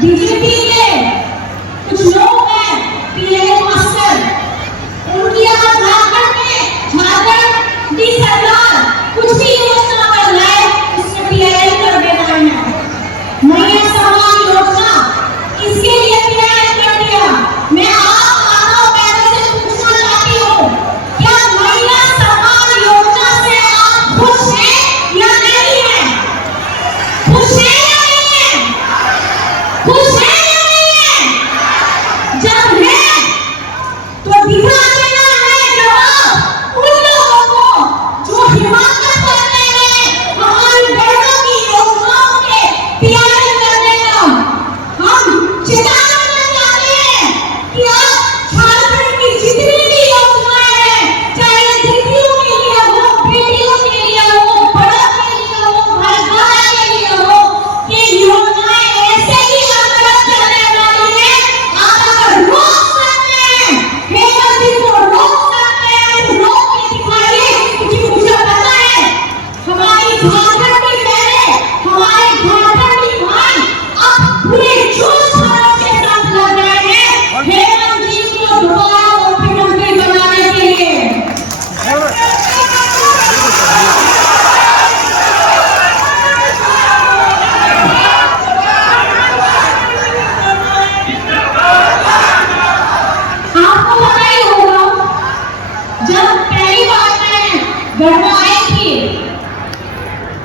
BJP के कुछ लोग हैं पीएलए मास्टर, उनकी यहाँ झारखंड की सरकार कुछ भी योजना कर रहा है उसमें पीएलए कर देना है। महिला सम्मान योजना इसके लिए पीएलए कर दिया। मैं आप मानव पैदा से पूछना चाहती हूँ, क्या महिला सम्मान योजना से आप खुश हैं या नहीं है? खुश हैं या नहीं है? खुश हैं या नहीं है? जब है तो दिखा देना है जवाब उन लोगों को जो हिमाचल करते हैं हमारी बहनों की योजनाओं के पीएलए करने का। हम चेतावनी देना चाहते हैं कि आप झारखंड की जितनी भी योजनाएं हैं, चाहे दीदियों के लिए हो, बेटियों के लिए हो, बड़ों के लिए हो, भाई के लिए हो, ये योजनाएं ऐसे ही अनवरत चलने वाली है। आप अगर रोक सकते हैं, हेमंत जी को रोक सकते हैं, तो रोक के दिखाइए, क्योंकि मुझे पता है हमारी झारखंड की बहनें, हमारे झारखंड की भाई अब पूरे जोश खरोश के साथ लग रहे हैं हेमंत जी को दोबारा मुख्यमंत्री बनाने के लिए। आपको पता ही होगा, जब पहली बार मैं गढ़वा आई थी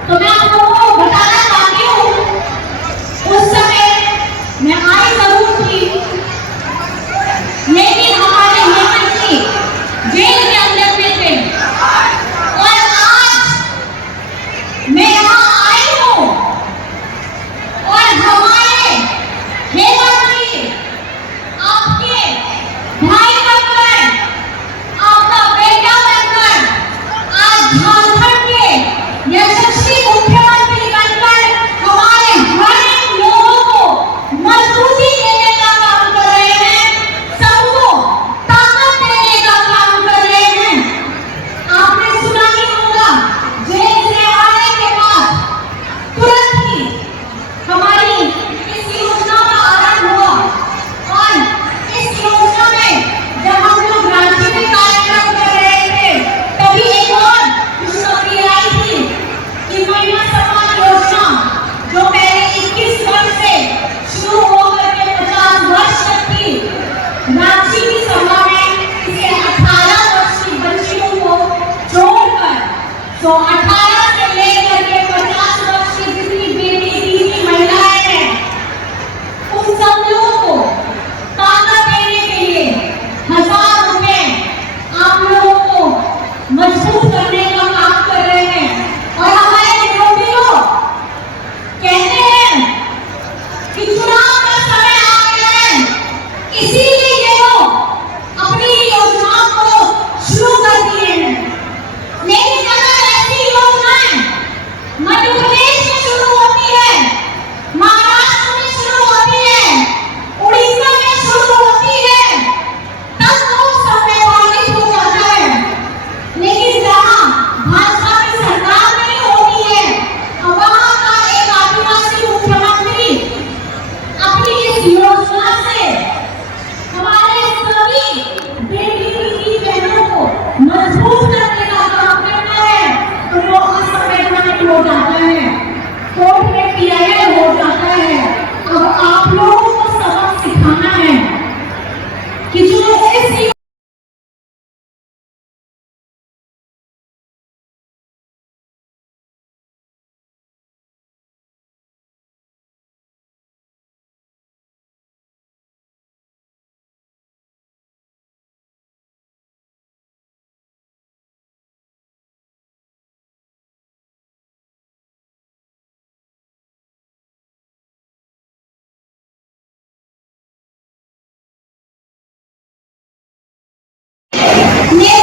तो मैं आप लोगों को बताना चाहती हूँ, उस समय मैं आई जरूर थी, लेकिन हमारे हेमंत जी जेल के अंदर में थे। और आज मैं यहाँ आई हूँ और हमारे हेमंत जी आपके भाई बनकर, आपका बेटा बनकर आज झारखंड के यशस्वी मुख्यमंत्री बनकर हमारे हर एक लोगों को मजबूती देने का काम कर रहे हैं, सबको ताकत देने का काम कर रहे हैं। आपने सुना ही होगा, जेल से आने के बाद तुरंत ही हमारी इस योजना का आरंभ हुआ। और इस योजना में जब हम लोग रांची में कार्यक्रम कर रहे थे, तभी एक और खुशखबरी आई थी कि महिला सम्मान योजना जो पहले 21 वर्ष से शुरू होकर के 50 वर्ष तक थी, रांची की सभा में इसे 18 वर्ष की बच्चियों को जोड़कर, तो 18 से लेकर के 50 वर्ष की जितनी बेटी दीदी महिलाएं हैं, उन सब लोगों को ताकत देने के लिए 1000 रुपए आप लोगों को मजबूत करने का काम कर रहे हैं। और हमारे विरोधी लोग कहते हैं कि चुनाव का समय आ गया है, इसीलिए ये लोग अपनी योजनाओं को शुरू कर दिए हैं। लेकिन अगर ऐसी योजनाएं मध्य प्रदेश में शुरू होती है, महाराष्ट्र में शुरू होती है, उड़ीसा में शुरू होती है, तब लोग संवैधानिक हो जाता है। लेकिन जहाँ भाजपा की सरकार नहीं होती है, वहाँ का एक आदिवासी मुख्यमंत्री अपनी इस योजना से हमारे सभी बेटी दीदी बहनों को मजबूत करने का काम करता है, तो वो असंवैधानिक हो जाता है, कोर्ट में पीएलए हो जाता है। अब आप लोगों को सबक सिखाना है कि जो इस ने